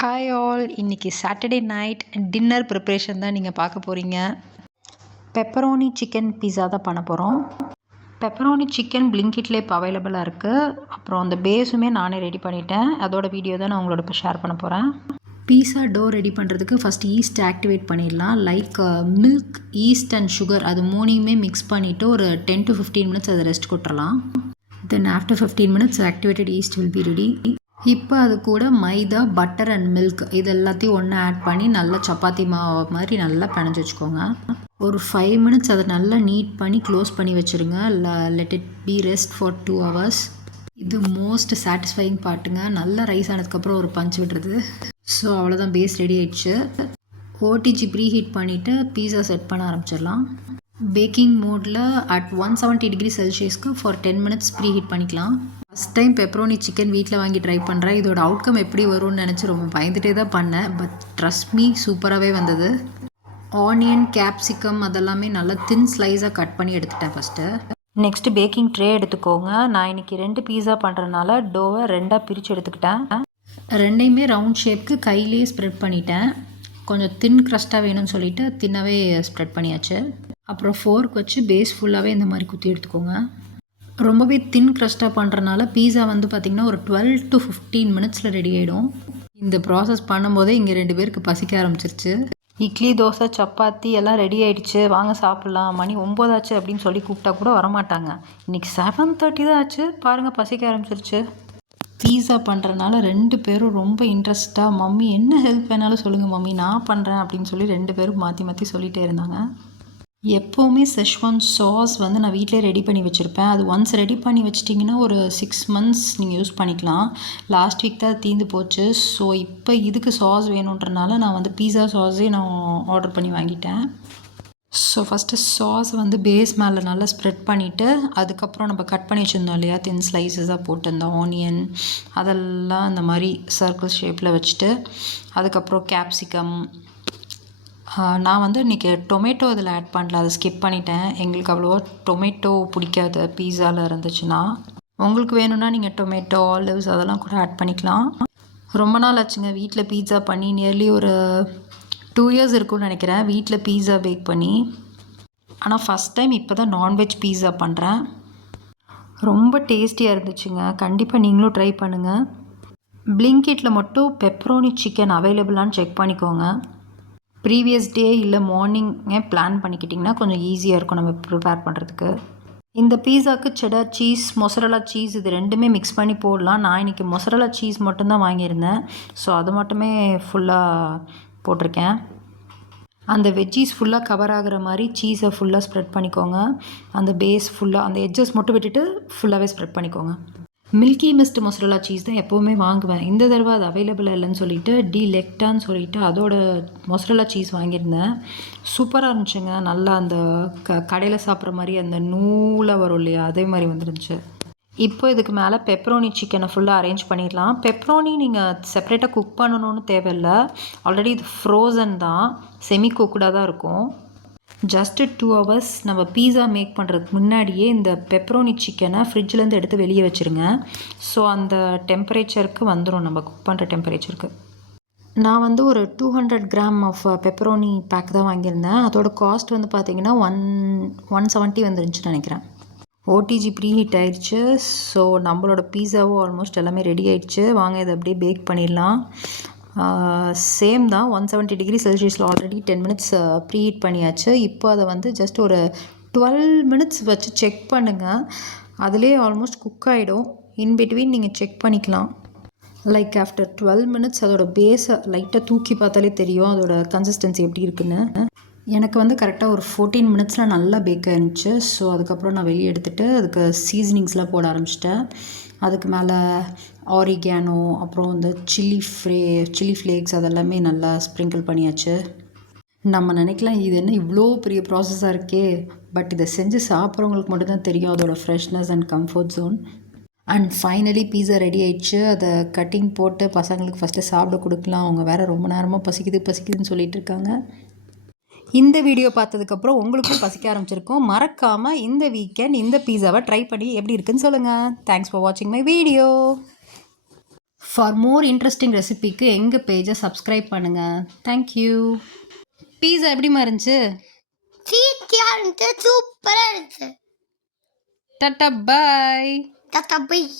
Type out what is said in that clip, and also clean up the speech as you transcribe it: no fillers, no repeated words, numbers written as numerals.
Hi all, இன்றைக்கி Saturday night dinner preparation தான் நீங்கள் பார்க்க போகிறீங்க. பெப்பரோனி சிக்கன் பீஸா தான் பண்ண போகிறோம். பெப்பரோனி சிக்கன் பிளிங்கிட்லேயே இப்போ அவைலபிளாக இருக்குது. அப்புறம் அந்த பேஸுமே நானே ரெடி பண்ணிட்டேன். அதோட வீடியோ தான் நான் உங்களோட இப்போ ஷேர் பண்ண போகிறேன். பீஸா டோ ரெடி பண்ணுறதுக்கு ஃபஸ்ட்டு ஈஸ்ட் ஆக்டிவேட் பண்ணிடலாம். Like milk, yeast and sugar அது மூணையுமே மிக்ஸ் பண்ணிவிட்டு ஒரு 10 to 15 minutes அதை ரெஸ்ட் கொட்டுறலாம். Then after 15 minutes activated yeast will be ready. இப்போ அது கூட மைதா, பட்டர் அண்ட் மில்க் இது எல்லாத்தையும் ஒன்றா ஆட் பண்ணி நல்லா சப்பாத்தி மாவு மாதிரி நல்லா பிணைஞ்சு வச்சுக்கோங்க. ஒரு 5 minutes அதை நல்லா நீட் பண்ணி க்ளோஸ் பண்ணி வச்சுருங்க. Let it be rest for 2 hours. இது மோஸ்ட் சாட்டிஸ்ஃபைங் பார்ட்டுங்க. நல்லா ரைஸ் ஆனதுக்கப்புறம் ஒரு பஞ்ச் விடுறது. ஸோ அவ்வளோதான், பேஸ் ரெடி ஆயிடுச்சு. ஓடிஜி ப்ரீ ஹீட் பண்ணிவிட்டு பீஸா செட் பண்ண ஆரம்பிச்சிடலாம். பேக்கிங் மோடில் அட் 170 degrees Celsiusக்கு ஃபார் 10 minutes ப்ரீ ஹீட் பண்ணிக்கலாம். ஃபஸ்ட் டைம் பெப்பரோனி சிக்கன் வீட்டில் வாங்கி ட்ரை பண்ணுறேன். இதோட அவுட்கம் எப்படி வரும்னு நினச்சி ரொம்ப பயந்துகிட்டே தான் பண்ணேன். பட் ட்ரஸ்ட் மீ, சூப்பராகவே வந்தது. ஆனியன், கேப்சிகம் அதெல்லாமே நல்லா தின் ஸ்லைஸாக கட் பண்ணி எடுத்துட்டேன் ஃபஸ்ட்டு. நெக்ஸ்ட்டு பேக்கிங் ட்ரே எடுத்துக்கோங்க. நான் இன்றைக்கி 2 பீஸா பண்ணுறதுனால டோவை 2ஆக பிரித்து எடுத்துக்கிட்டேன். 2யுமே ரவுண்ட் ஷேப்க்கு கையிலேயே ஸ்ப்ரெட் பண்ணிட்டேன். கொஞ்சம் தின் க்ரஸ்ட்டாக வேணும்னு சொல்லிவிட்டு தின்னாகவே ஸ்ப்ரெட் பண்ணியாச்சு. அப்புறம் ஃபோர்க் வச்சு பேஸ் ஃபுல்லாகவே இந்த மாதிரி குத்தி எடுத்துக்கோங்க. ரொம்பவே தின் க்ரஸ்ட்டாக பண்ணுறனால பீஸா வந்து பார்த்திங்கன்னா ஒரு 12 to 15 minutes ரெடி ஆகிடும். இந்த ப்ராசஸ் பண்ணும்போதே இங்கே 2 பேருக்கு பசிக்க ஆரம்பிச்சிருச்சு. இட்லி, தோசை, சப்பாத்தி எல்லாம் ரெடி ஆகிடுச்சு, வாங்க சாப்பிட்லாம், மணி 9 ஆச்சு அப்படின்னு சொல்லி கூப்பிட்டா கூட வரமாட்டாங்க. இன்றைக்கி 7:30 தான் ஆச்சு, பாருங்கள் பசிக்க ஆரம்பிச்சிருச்சு. பீஸா பண்ணுறனால 2 பேரும் ரொம்ப இன்ட்ரெஸ்ட்டாக, மம்மி என்ன ஹெல்ப் வேணாலும் சொல்லுங்கள் மம்மி, நான் பண்ணுறேன் அப்படின்னு சொல்லி 2 பேரும் மாற்றி மாற்றி சொல்லிகிட்டே இருந்தாங்க. எப்போவுமே செஷ்வான் சாஸ் வந்து நான் வீட்டிலே ரெடி பண்ணி வச்சுருப்பேன். அது ஒன்ஸ் ரெடி பண்ணி வச்சிட்டிங்கன்னா ஒரு 6 months நீங்கள் யூஸ் பண்ணிக்கலாம். லாஸ்ட் வீக் தான் தீர்ந்து போச்சு. ஸோ இப்போ இதுக்கு சாஸ் வேணுன்றனால நான் வந்து பீஸா சாஸே நான் ஆர்டர் பண்ணி வாங்கிட்டேன். ஸோ ஃபஸ்ட்டு சாஸ் வந்து பேஸ் மேலே நல்லா ஸ்ப்ரெட் பண்ணிவிட்டு அதுக்கப்புறம் நம்ம கட் பண்ணி வச்சுருந்தோம் இல்லையா, தின் ஸ்லைஸஸாக போட்டு இந்த ஆனியன் அதெல்லாம் இந்த மாதிரி சர்க்கிள் ஷேப்பில் வச்சுட்டு அதுக்கப்புறம் கேப்சிகம், நான் வந்து இன்றைக்கி டொமேட்டோ இதில் ஆட் பண்ணல, அதை ஸ்கிப் பண்ணிட்டேன். எங்களுக்கு அவ்வளோவா டொமேட்டோ பிடிக்காது பீஸாவில் இருந்துச்சுன்னா. உங்களுக்கு வேணும்னா நீங்கள் டொமேட்டோ, ஆலிவ்ஸ் அதெல்லாம் கூட ஆட் பண்ணிக்கலாம். ரொம்ப நாள் ஆச்சுங்க வீட்டில் பீஸா பண்ணி. நியர்லி ஒரு 2 years இருக்கும்னு நினைக்கிறேன் வீட்டில் பீஸா பேக் பண்ணி. ஆனால் ஃபஸ்ட் டைம் இப்போ தான் நான்வெஜ் பீஸா பண்ணுறேன். ரொம்ப டேஸ்டியாக இருந்துச்சுங்க. கண்டிப்பாக நீங்களும் ட்ரை பண்ணுங்கள். பிளிங்கிட்டில் மட்டும் பெப்பரோனி சிக்கன் அவைலபிளான்னு செக் பண்ணிக்கோங்க. ப்ரீவியஸ் டே இல்லை மார்னிங்கே பிளான் பண்ணிக்கிட்டிங்கன்னா கொஞ்சம் ஈஸியாக இருக்கும் நம்ம ப்ரிப்பேர் பண்ணுறதுக்கு. இந்த பீஸாவுக்கு செடார் சீஸ், மொசரலா சீஸ் இது 2மே மிக்ஸ் பண்ணி போடலாம். நான் இன்றைக்கி மொசரலா சீஸ் மட்டும்தான் வாங்கியிருந்தேன். ஸோ அது மட்டுமே ஃபுல்லாக போட்டிருக்கேன். அந்த வெஜ்ஜீஸ் ஃபுல்லாக கவர் ஆகிற மாதிரி சீஸை ஃபுல்லாக ஸ்ப்ரெட் பண்ணிக்கோங்க. அந்த பேஸ் ஃபுல்லாக அந்த எட்ஜஸ் மட்டும் விட்டுட்டு ஃபுல்லாகவே ஸ்ப்ரெட் பண்ணிக்கோங்க. மில்கி மிஸ்ட் மொசரலா சீஸ் தான் எப்போவுமே வாங்குவேன். இந்த தடவை அது அவைலபிளாக இல்லைன்னு சொல்லிவிட்டு டிலெக்டான்னு சொல்லிவிட்டு அதோட மொசரலா சீஸ் வாங்கியிருந்தேன். சூப்பராக இருந்துச்சுங்க. நல்லா அந்த கடையில் சாப்பிட்ற மாதிரி அந்த நூலாக வரும் இல்லையா, அதே மாதிரி வந்துருந்துச்சு. இப்போ இதுக்கு மேலே பெப்பரோனி சிக்கனை ஃபுல்லாக அரேஞ்ச் பண்ணிடலாம். பெப்பரோனி நீங்கள் செப்பரேட்டாக குக் பண்ணணும்னு தேவையில்லை. ஆல்ரெடி இது ஃப்ரோசன் தான், செமி குக்குடாக தான் இருக்கும். ஜஸ்ட்டு 2 hours நம்ம பீஸா மேக் பண்ணுறதுக்கு முன்னாடியே இந்த பெப்பரோனி சிக்கனை ஃப்ரிட்ஜிலேருந்து எடுத்து வெளியே வச்சுருங்க. ஸோ அந்த டெம்பரேச்சருக்கு வந்துடும், நம்ம குக் பண்ணுற டெம்பரேச்சருக்கு. நான் வந்து ஒரு 200 grams ஆஃப் பெப்பரோனி பேக் தான் வாங்கியிருந்தேன். அதோட காஸ்ட் வந்து பார்த்திங்கன்னா 170 வந்துருந்துச்சுன்னு நினைக்கிறேன். ஓடிஜி ப்ரீ ஹீட் ஆயிடுச்சு. ஸோ நம்மளோட பீஸாவும் ஆல்மோஸ்ட் எல்லாமே ரெடி ஆயிடுச்சு. வாங்க இதை அப்படியே பேக் பண்ணிடலாம். சேம் தான், 170 degrees Celsiusல ஆல்ரெடி 10 minutes ப்ரீ ஹீட் பண்ணியாச்சு. இப்போ அதை வந்து ஜஸ்ட் ஒரு 12 minutes வச்சு செக் பண்ணுங்கள். அதிலே ஆல்மோஸ்ட் குக் ஆகிடும். இன்பிட்வீன் நீங்கள் செக் பண்ணிக்கலாம். லைக் ஆஃப்டர் 12 minutes அதோட பேஸை லைட்டாக தூக்கி பார்த்தாலே தெரியும் அதோட கன்சிஸ்டன்சி எப்படி இருக்குன்னு. எனக்கு வந்து கரெக்டாக ஒரு 14 minutesல நல்லா பேக் ஆகிருந்துச்சு. ஸோ அதுக்கப்புறம் நான் வெளியே எடுத்துகிட்டு அதுக்கு சீசனிங்ஸ்லாம் போட ஆரம்பிச்சிட்டேன். அதுக்கு மேலே ஆரிகேனோ, அப்புறம் இந்த சில்லி ஃப்ளேக்ஸ் அதெல்லாமே நல்லா ஸ்ப்ரிங்கிள் பண்ணியாச்சு. நம்ம நினைக்கலாம் இது என்ன இவ்வளோ பெரிய ப்ராசஸாக இருக்கே, பட் இதை செஞ்சு சாப்பிட்றவங்களுக்கு மட்டும்தான் தெரியும் அதோட freshness and comfort zone. And finally pizza ready ஆயிடுச்சு. அதை கட்டிங் போட்டு பசங்களுக்கு ஃபஸ்ட்டு சாப்பிட கொடுக்கலாம். அவங்க வேறு ரொம்ப நேரமாக பசிக்குதுன்னு சொல்லிட்டு இருக்காங்க. இந்த வீடியோ பார்த்ததுக்கப்புறம் உங்களுக்கும் பசிக்க ஆரம்பிச்சிருக்கும். மறக்காமல் இந்த வீக்கெண்ட் இந்த பீஸாவை ட்ரை பண்ணி எப்படி இருக்குன்னு சொல்லுங்கள். தேங்க்ஸ் ஃபார் வாட்சிங் my video. For more interesting ரெசிபிக்கு எங்கள் பேஜை சப்ஸ்கிரைப் பண்ணுங்கள். தேங்க்யூ. பீஸா எப்படிமா இருந்துச்சு? சூப்பராக இருந்துச்சு. Tata bye. Tata by.